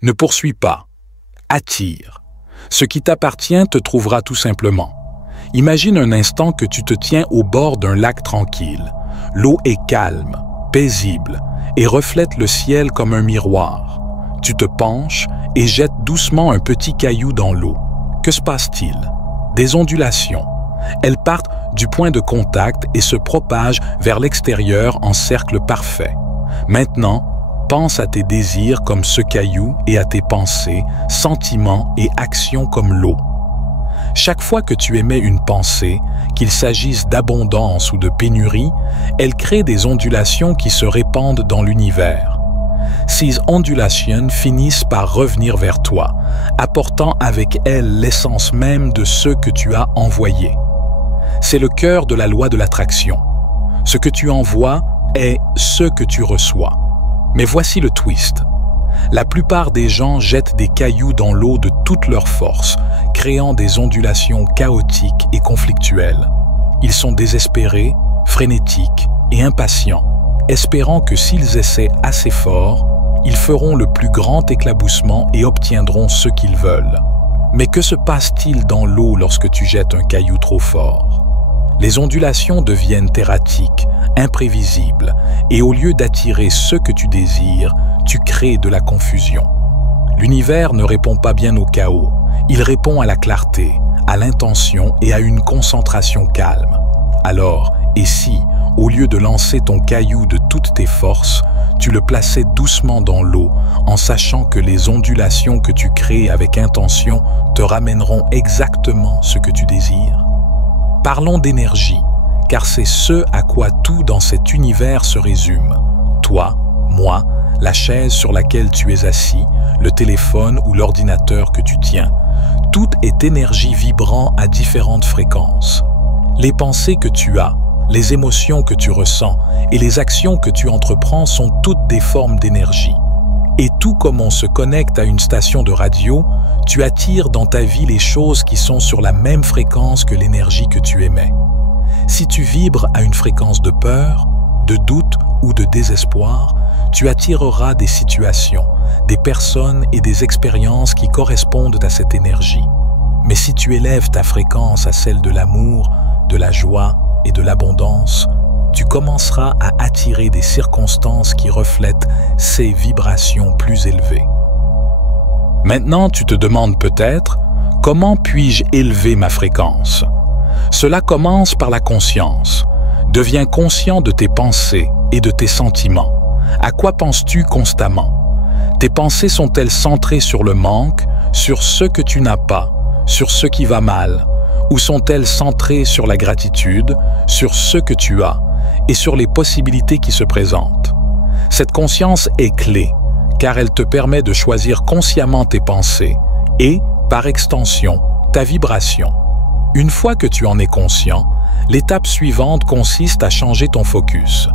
Ne poursuis pas. Attire. Ce qui t'appartient te trouvera tout simplement. Imagine un instant que tu te tiens au bord d'un lac tranquille. L'eau est calme, paisible et reflète le ciel comme un miroir. Tu te penches et jettes doucement un petit caillou dans l'eau. Que se passe-t-il? Des ondulations. Elles partent du point de contact et se propagent vers l'extérieur en cercle parfait. Maintenant, pense à tes désirs comme ce caillou et à tes pensées, sentiments et actions comme l'eau. Chaque fois que tu émets une pensée, qu'il s'agisse d'abondance ou de pénurie, elle crée des ondulations qui se répandent dans l'univers. Ces ondulations finissent par revenir vers toi, apportant avec elles l'essence même de ce que tu as envoyé. C'est le cœur de la loi de l'attraction. Ce que tu envoies est ce que tu reçois. Mais voici le twist. La plupart des gens jettent des cailloux dans l'eau de toute leur force, créant des ondulations chaotiques et conflictuelles. Ils sont désespérés, frénétiques et impatients, espérant que s'ils essaient assez fort, ils feront le plus grand éclaboussement et obtiendront ce qu'ils veulent. Mais que se passe-t-il dans l'eau lorsque tu jettes un caillou trop fort? Les ondulations deviennent erratiques, imprévisibles, et au lieu d'attirer ce que tu désires, tu crées de la confusion. L'univers ne répond pas bien au chaos, il répond à la clarté, à l'intention et à une concentration calme. Alors, et si, au lieu de lancer ton caillou de toutes tes forces, tu le plaçais doucement dans l'eau, en sachant que les ondulations que tu crées avec intention te ramèneront exactement ce que tu désires? Parlons d'énergie, car c'est ce à quoi tout dans cet univers se résume. Toi, moi, la chaise sur laquelle tu es assis, le téléphone ou l'ordinateur que tu tiens. Tout est énergie vibrant à différentes fréquences. Les pensées que tu as, les émotions que tu ressens et les actions que tu entreprends sont toutes des formes d'énergie. Et tout comme on se connecte à une station de radio, tu attires dans ta vie les choses qui sont sur la même fréquence que l'énergie que tu émets. Si tu vibres à une fréquence de peur, de doute ou de désespoir, tu attireras des situations, des personnes et des expériences qui correspondent à cette énergie. Mais si tu élèves ta fréquence à celle de l'amour, de la joie et de l'abondance, tu commenceras à attirer des circonstances qui reflètent ces vibrations plus élevées. Maintenant, tu te demandes peut-être, comment puis-je élever ma fréquence? Cela commence par la conscience. Deviens conscient de tes pensées et de tes sentiments. À quoi penses-tu constamment? Tes pensées sont-elles centrées sur le manque, sur ce que tu n'as pas, sur ce qui va mal? Ou sont-elles centrées sur la gratitude, sur ce que tu as et sur les possibilités qui se présentent? Cette conscience est clé, car elle te permet de choisir consciemment tes pensées et, par extension, ta vibration. Une fois que tu en es conscient, l'étape suivante consiste à changer ton focus.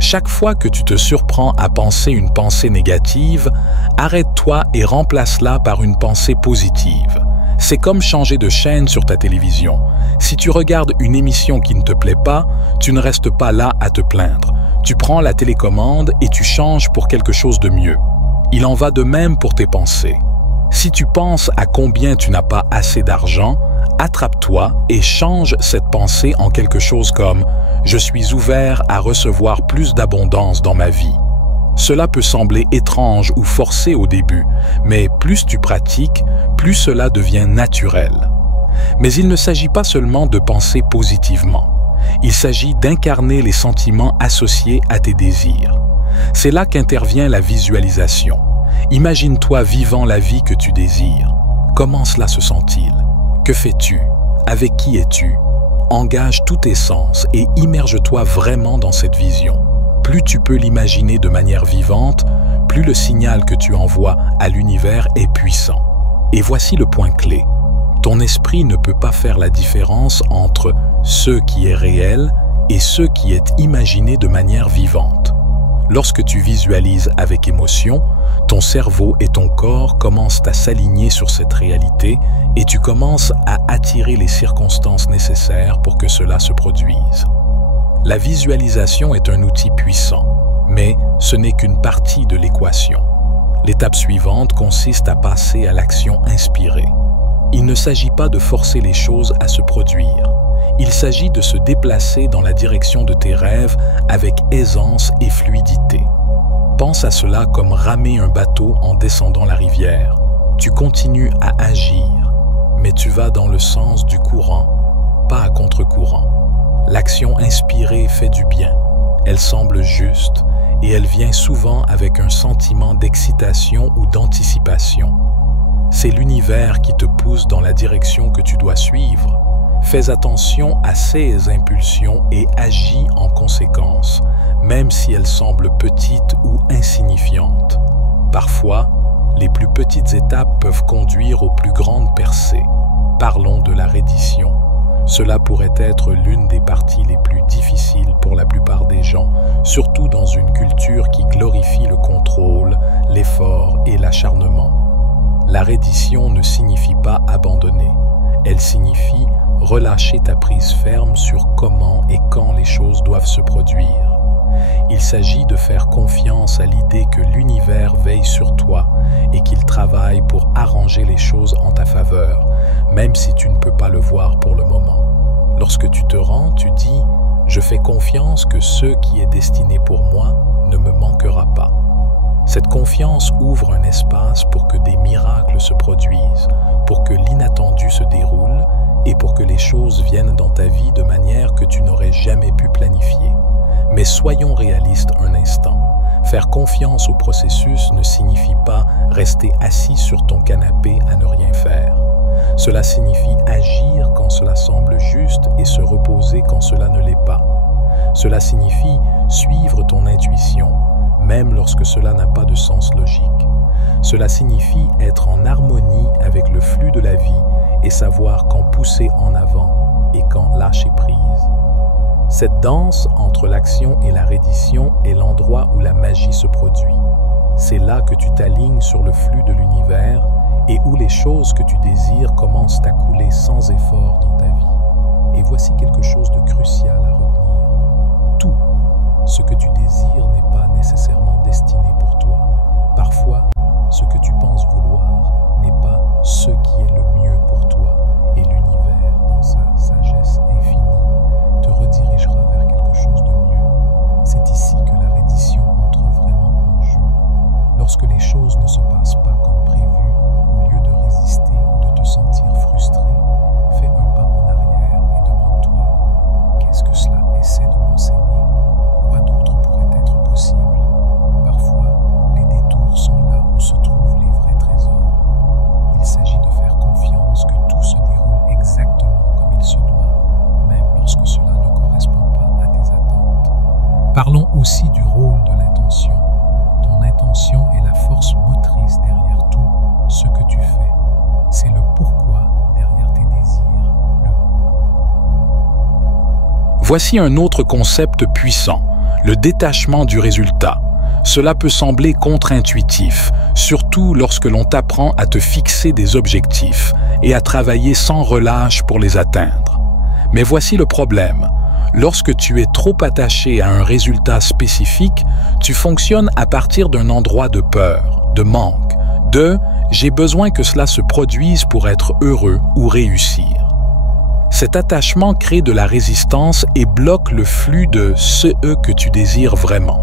Chaque fois que tu te surprends à penser une pensée négative, arrête-toi et remplace-la par une pensée positive. C'est comme changer de chaîne sur ta télévision. Si tu regardes une émission qui ne te plaît pas, tu ne restes pas là à te plaindre. Tu prends la télécommande et tu changes pour quelque chose de mieux. Il en va de même pour tes pensées. Si tu penses à combien tu n'as pas assez d'argent, attrape-toi et change cette pensée en quelque chose comme « Je suis ouvert à recevoir plus d'abondance dans ma vie ». Cela peut sembler étrange ou forcé au début, mais plus tu pratiques, plus cela devient naturel. Mais il ne s'agit pas seulement de penser positivement. Il s'agit d'incarner les sentiments associés à tes désirs. C'est là qu'intervient la visualisation. Imagine-toi vivant la vie que tu désires. Comment cela se sent-il? Que fais-tu? Avec qui es-tu? Engage tous tes sens et immerge-toi vraiment dans cette vision. Plus tu peux l'imaginer de manière vivante, plus le signal que tu envoies à l'univers est puissant. Et voici le point clé. Ton esprit ne peut pas faire la différence entre ce qui est réel et ce qui est imaginé de manière vivante. Lorsque tu visualises avec émotion, ton cerveau et ton corps commencent à s'aligner sur cette réalité et tu commences à attirer les circonstances nécessaires pour que cela se produise. La visualisation est un outil puissant, mais ce n'est qu'une partie de l'équation. L'étape suivante consiste à passer à l'action inspirée. Il ne s'agit pas de forcer les choses à se produire. Il s'agit de se déplacer dans la direction de tes rêves avec aisance et fluidité. Pense à cela comme ramer un bateau en descendant la rivière. Tu continues à agir, mais tu vas dans le sens du courant, pas à contre-courant. L'action inspirée fait du bien. Elle semble juste et elle vient souvent avec un sentiment d'excitation ou d'anticipation. C'est l'univers qui te pousse dans la direction que tu dois suivre. Fais attention à ces impulsions et agis en conséquence, même si elles semblent petites ou insignifiantes. Parfois, les plus petites étapes peuvent conduire aux plus grandes percées. Parlons de la reddition. Cela pourrait être l'une des parties les plus difficiles pour la plupart des gens, surtout dans une culture qui glorifie le contrôle, l'effort et l'acharnement. La reddition ne signifie pas abandonner. Elle signifie relâcher ta prise ferme sur comment et quand les choses doivent se produire. Il s'agit de faire confiance à l'idée que l'univers veille sur toi et qu'il travaille pour arranger les choses en ta faveur, même si tu ne peux pas le voir pour le moment. Lorsque tu te rends, tu dis « Je fais confiance que ce qui est destiné pour moi ne me manquera pas ». Cette confiance ouvre un espace pour que des miracles se produisent, pour que l'inattendu se déroule et pour que les choses viennent dans ta vie de manière que tu n'aurais jamais pu planifier. Mais soyons réalistes un instant. Faire confiance au processus ne signifie pas rester assis sur ton canapé à ne rien faire. Cela signifie agir quand cela semble juste et se reposer quand cela ne l'est pas. Cela signifie suivre ton intuition, même lorsque cela n'a pas de sens logique. Cela signifie être en harmonie avec le flux de la vie et savoir quand pousser en avant et quand lâcher prise. Cette danse entre l'action et la reddition est l'endroit où la magie se produit. C'est là que tu t'alignes sur le flux de l'univers et où les choses que tu désires commencent à couler sans effort dans ta vie. Et voici quelque chose de crucial à retenir. Tout ce que tu désires n'est pas nécessairement destiné pour toi. Parfois, ce que tu penses vouloir n'est pas ce qui est le mieux pour toi. Et l'univers, dans sa sagesse infinie, te redirigera vers quelque chose de mieux. C'est ici que la reddition entre vraiment en jeu. Lorsque les choses ne se passent pas comme prévu, au lieu de résister ou de te sentir frustré, fais un pas en arrière et demande-toi, qu'est-ce que cela essaie de m'enseigner? Quoi d'autre pourrait être possible? Parfois, les détours sont là où se trouvent les vrais trésors. Il s'agit de faire confiance que tout se déroule exactement comme il se doit, même lorsque cela ne correspond pas à tes attentes. Parlons aussi du rôle de l'intention. Ton intention est la force motrice derrière tout ce que tu fais. C'est le pourquoi derrière tes désirs. Voici un autre concept puissant, le détachement du résultat. Cela peut sembler contre-intuitif, surtout lorsque l'on t'apprend à te fixer des objectifs et à travailler sans relâche pour les atteindre. Mais voici le problème. Lorsque tu es trop attaché à un résultat spécifique, tu fonctionnes à partir d'un endroit de peur, de manque, de « j'ai besoin que cela se produise pour être heureux ou réussir ». Cet attachement crée de la résistance et bloque le flux de ce que tu désires vraiment.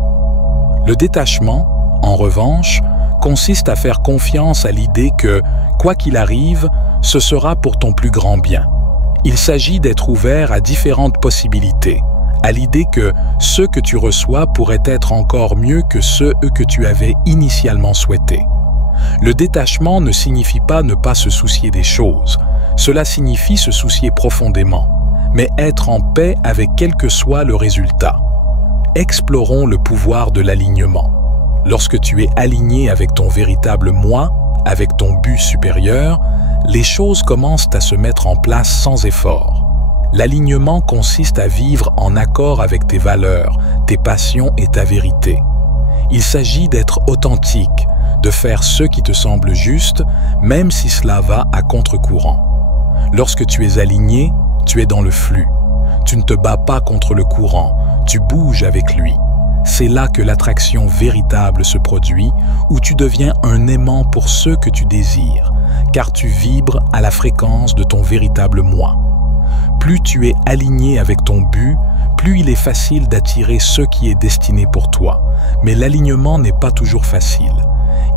Le détachement, en revanche, consiste à faire confiance à l'idée que, quoi qu'il arrive, ce sera pour ton plus grand bien. Il s'agit d'être ouvert à différentes possibilités, à l'idée que ce que tu reçois pourrait être encore mieux que ce que tu avais initialement souhaité. Le détachement ne signifie pas ne pas se soucier des choses, cela signifie se soucier profondément, mais être en paix avec quel que soit le résultat. Explorons le pouvoir de l'alignement. Lorsque tu es aligné avec ton véritable moi, avec ton but supérieur, les choses commencent à se mettre en place sans effort. L'alignement consiste à vivre en accord avec tes valeurs, tes passions et ta vérité. Il s'agit d'être authentique, de faire ce qui te semble juste, même si cela va à contre-courant. Lorsque tu es aligné, tu es dans le flux. Tu ne te bats pas contre le courant, tu bouges avec lui. C'est là que l'attraction véritable se produit, où tu deviens un aimant pour ceux que tu désires, car tu vibres à la fréquence de ton véritable moi. Plus tu es aligné avec ton but, plus il est facile d'attirer ce qui est destiné pour toi. Mais l'alignement n'est pas toujours facile.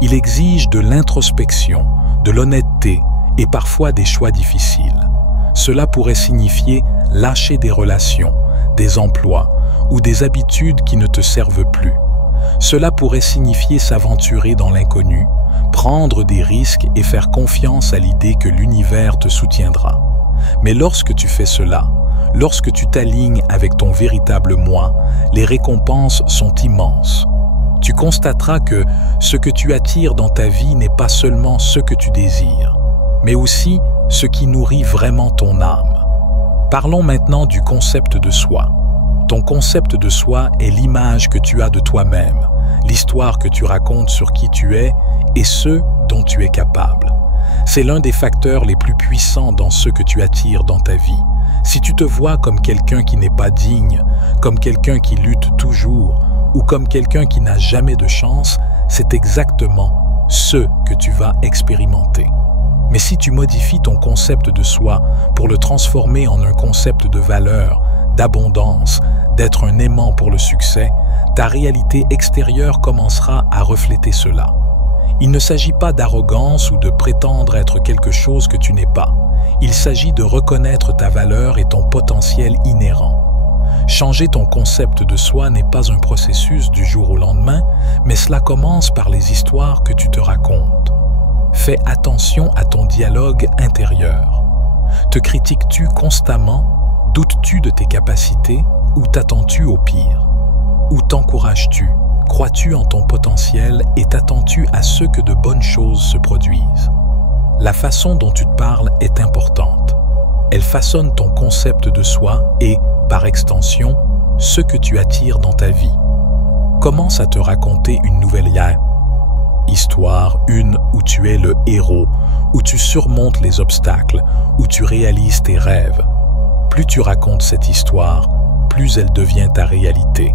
Il exige de l'introspection, de l'honnêteté et parfois des choix difficiles. Cela pourrait signifier lâcher des relations, des emplois ou des habitudes qui ne te servent plus. Cela pourrait signifier s'aventurer dans l'inconnu, prendre des risques et faire confiance à l'idée que l'univers te soutiendra. Mais lorsque tu fais cela, lorsque tu t'alignes avec ton véritable moi, les récompenses sont immenses. Tu constateras que ce que tu attires dans ta vie n'est pas seulement ce que tu désires, mais aussi ce qui nourrit vraiment ton âme. Parlons maintenant du concept de soi. Ton concept de soi est l'image que tu as de toi-même, l'histoire que tu racontes sur qui tu es et ce dont tu es capable. C'est l'un des facteurs les plus puissants dans ce que tu attires dans ta vie. Si tu te vois comme quelqu'un qui n'est pas digne, comme quelqu'un qui lutte toujours, ou comme quelqu'un qui n'a jamais de chance, c'est exactement ce que tu vas expérimenter. Mais si tu modifies ton concept de soi pour le transformer en un concept de valeur, d'abondance, d'être un aimant pour le succès, ta réalité extérieure commencera à refléter cela. Il ne s'agit pas d'arrogance ou de prétendre être quelque chose que tu n'es pas. Il s'agit de reconnaître ta valeur et ton potentiel inhérent. Changer ton concept de soi n'est pas un processus du jour au lendemain, mais cela commence par les histoires que tu te racontes. Fais attention à ton dialogue intérieur. Te critiques-tu constamment? Doutes-tu de tes capacités ou t'attends-tu au pire? Où t'encourages-tu? Crois-tu en ton potentiel et t'attends-tu à ce que de bonnes choses se produisent? La façon dont tu te parles est importante. Elle façonne ton concept de soi et, par extension, ce que tu attires dans ta vie. Commence à te raconter une nouvelle histoire, une où tu es le héros, où tu surmontes les obstacles, où tu réalises tes rêves. Plus tu racontes cette histoire, plus elle devient ta réalité.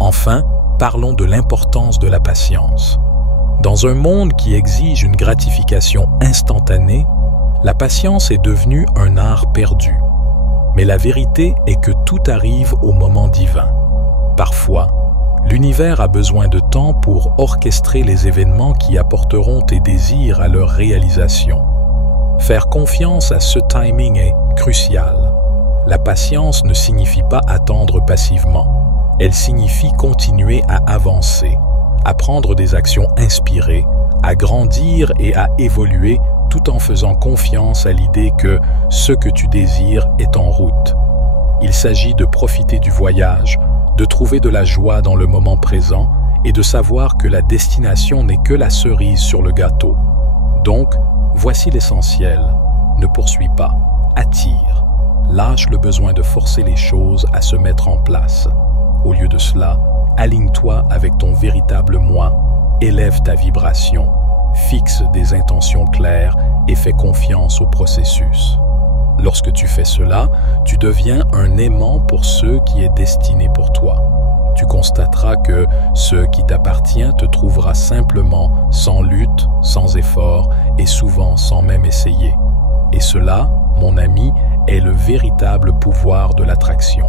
Enfin, parlons de l'importance de la patience. Dans un monde qui exige une gratification instantanée, la patience est devenue un art perdu. Mais la vérité est que tout arrive au moment divin. Parfois, l'univers a besoin de temps pour orchestrer les événements qui apporteront tes désirs à leur réalisation. Faire confiance à ce timing est crucial. La patience ne signifie pas attendre passivement. Elle signifie continuer à avancer, à prendre des actions inspirées, à grandir et à évoluer tout en faisant confiance à l'idée que ce que tu désires est en route. Il s'agit de profiter du voyage, de trouver de la joie dans le moment présent et de savoir que la destination n'est que la cerise sur le gâteau. Donc, voici l'essentiel. Ne poursuis pas, attire. Lâche le besoin de forcer les choses à se mettre en place. Au lieu de cela, aligne-toi avec ton véritable moi, élève ta vibration, fixe des intentions claires et fais confiance au processus. Lorsque tu fais cela, tu deviens un aimant pour ce qui est destiné pour toi. Tu constateras que ce qui t'appartient te trouvera simplement sans lutte, sans effort et souvent sans même essayer. Et cela, mon ami, est le véritable pouvoir de l'attraction.